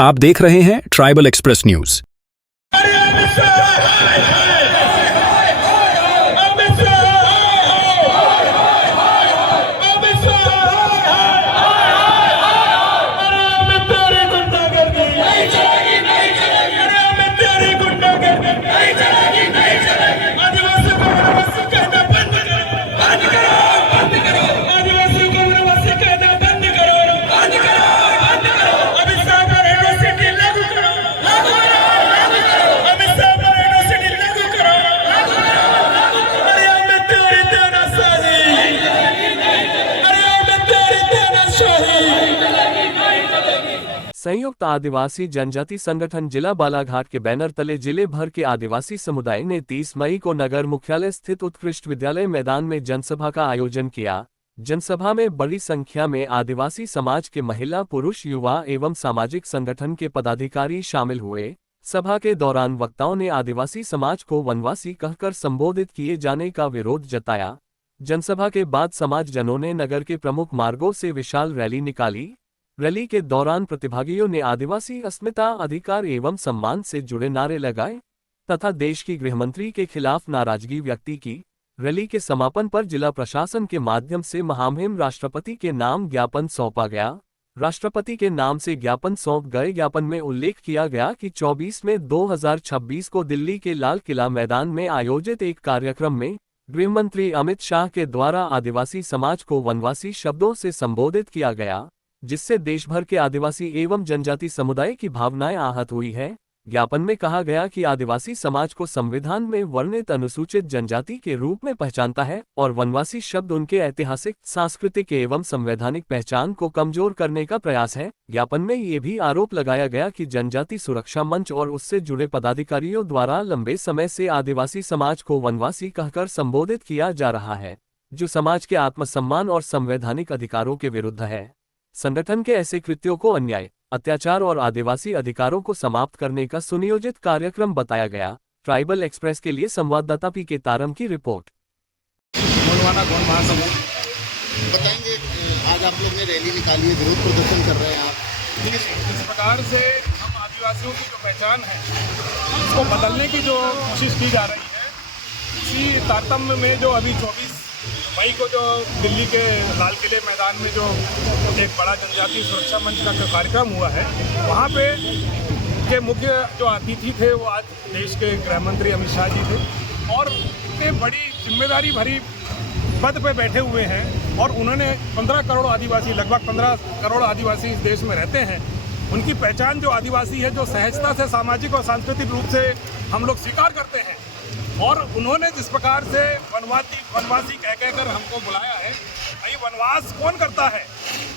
आप देख रहे हैं ट्राइबल एक्सप्रेस न्यूज। संयुक्त आदिवासी जनजाति संगठन जिला बालाघाट के बैनर तले जिले भर के आदिवासी समुदाय ने 30 मई को नगर मुख्यालय स्थित उत्कृष्ट विद्यालय मैदान में जनसभा का आयोजन किया। जनसभा में बड़ी संख्या में आदिवासी समाज के महिला, पुरुष, युवा एवं सामाजिक संगठन के पदाधिकारी शामिल हुए। सभा के दौरान वक्ताओं ने आदिवासी समाज को वनवासी कहकर संबोधित किए जाने का विरोध जताया। जनसभा के बाद समाजजनों ने नगर के प्रमुख मार्गों से विशाल रैली निकाली। रैली के दौरान प्रतिभागियों ने आदिवासी अस्मिता, अधिकार एवं सम्मान से जुड़े नारे लगाए तथा देश की गृहमंत्री के खिलाफ नाराजगी व्यक्त की। रैली के समापन पर जिला प्रशासन के माध्यम से महामहिम राष्ट्रपति के नाम ज्ञापन सौंपा गया। राष्ट्रपति के नाम से ज्ञापन सौंप गए ज्ञापन में उल्लेख किया गया कि 24 मई 2026 को दिल्ली के लाल किला मैदान में आयोजित एक कार्यक्रम में गृहमंत्री अमित शाह के द्वारा आदिवासी समाज को वनवासी शब्दों से संबोधित किया गया, जिससे देश भर के आदिवासी एवं जनजाति समुदाय की भावनाएं आहत हुई है। ज्ञापन में कहा गया कि आदिवासी समाज को संविधान में वर्णित अनुसूचित जनजाति के रूप में पहचानता है और वनवासी शब्द उनके ऐतिहासिक, सांस्कृतिक एवं संवैधानिक पहचान को कमजोर करने का प्रयास है। ज्ञापन में ये भी आरोप लगाया गया कि जनजाति सुरक्षा मंच और उससे जुड़े पदाधिकारियों द्वारा लंबे समय से आदिवासी समाज को वनवासी कहकर संबोधित किया जा रहा है, जो समाज के आत्मसम्मान और संवैधानिक अधिकारों के विरुद्ध है। संगठन के ऐसे कृत्यों को अन्याय, अत्याचार और आदिवासी अधिकारों को समाप्त करने का सुनियोजित कार्यक्रम बताया गया। ट्राइबल एक्सप्रेस के लिए संवाददाता पी.के. तारम की रिपोर्ट। बताएंगे, आज आप लोग ने रैली निकाली है, विरोध प्रदर्शन कर रहे हैं आप। इस प्रकार से हम आदिवासियों की जो पहचान है उसको बदलने की जो कोशिश की जा रही है, इसी तारतम्य में जो अभी 24 मई को जो दिल्ली के लाल किले मैदान में जो एक बड़ा जनजातीय सुरक्षा मंच का कार्यक्रम हुआ है, वहाँ पे के मुख्य जो अतिथि थे वो आज देश के गृह मंत्री अमित शाह जी थे और इतने बड़ी जिम्मेदारी भरी पद पे बैठे हुए हैं और उन्होंने 15 करोड़ आदिवासी, लगभग 15 करोड़ आदिवासी इस देश में रहते हैं। उनकी पहचान जो आदिवासी है, जो सहजता से सामाजिक और सांस्कृतिक रूप से हम लोग स्वीकार करते हैं, और उन्होंने जिस प्रकार से वनवासी कह कहकर हमको बुलाया है, भाई वनवास कौन करता है?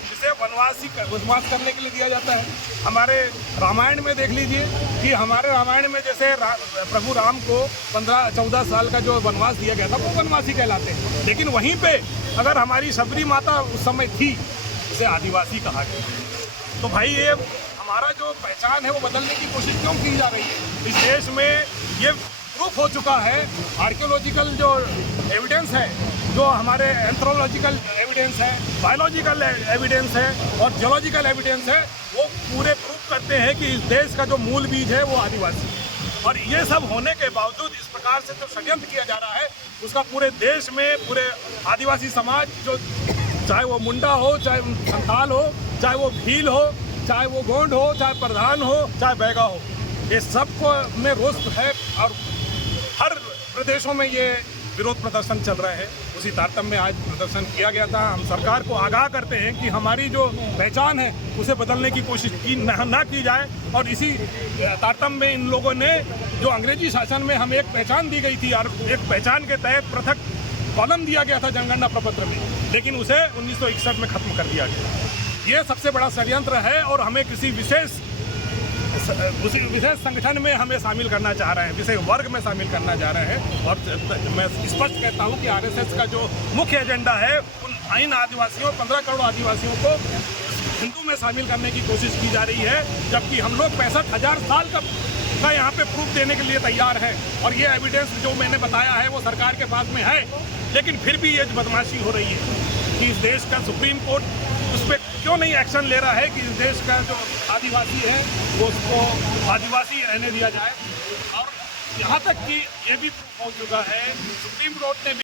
जिसे वनवास करने के लिए दिया जाता है। हमारे रामायण में देख लीजिए कि हमारे रामायण में जैसे प्रभु राम को 15-14 साल का जो वनवास दिया गया था, वो वनवासी कहलाते हैं। लेकिन वहीं पे अगर हमारी शबरी माता उस समय थी, उसे आदिवासी कहा गया। तो भाई ये हमारा जो पहचान है वो बदलने की कोशिश क्यों की जा रही है? इस देश में ये प्रूफ हो चुका है, आर्कियोलॉजिकल जो एविडेंस है, जो हमारे एंथ्रोलॉजिकल एविडेंस है, बायोलॉजिकल एविडेंस है और जियोलॉजिकल एविडेंस है, वो पूरे प्रूफ करते हैं कि इस देश का जो मूल बीज है वो आदिवासी है। और ये सब होने के बावजूद इस प्रकार से जो षड्यंत्र किया जा रहा है, उसका पूरे देश में पूरे आदिवासी समाज, जो चाहे वो मुंडा हो, चाहे संथाल हो, चाहे वो भील हो, चाहे वो गोंड हो, चाहे प्रधान हो, चाहे बैगा हो, ये सबको में रोष है और हर प्रदेशों में ये विरोध प्रदर्शन चल रहे हैं। उसी तारतम्य में आज प्रदर्शन किया गया था। हम सरकार को आगाह करते हैं कि हमारी जो पहचान है उसे बदलने की कोशिश ना की जाए। और इसी तारतम्य में इन लोगों ने जो अंग्रेजी शासन में हमें एक पहचान दी गई थी और एक पहचान के तहत पृथक कॉलम दिया गया था जनगणना प्रपत्र में, लेकिन उसे 1961 में खत्म कर दिया गया। ये सबसे बड़ा षड्यंत्र है और हमें किसी विशेष संगठन में हमें शामिल करना चाह रहे हैं, विशेष वर्ग में शामिल करना चाह रहे हैं। और मैं स्पष्ट कहता हूं कि आरएसएस का जो मुख्य एजेंडा है, उन इन आदिवासियों, 15 करोड़ आदिवासियों को हिंदू में शामिल करने की कोशिश की जा रही है, जबकि हम लोग 65,000 साल का यहाँ पे प्रूफ देने के लिए तैयार है। और ये एविडेंस जो मैंने बताया है वो सरकार के पास में है, लेकिन फिर भी ये बदमाशी हो रही है कि इस देश का सुप्रीम कोर्ट उस पर क्यों नहीं एक्शन ले रहा है कि इस देश का जो आदिवासी है वो उसको आदिवासी रहने दिया जाए। और यहाँ तक कि ये भी प्रूफ हो चुका है, सुप्रीम कोर्ट ने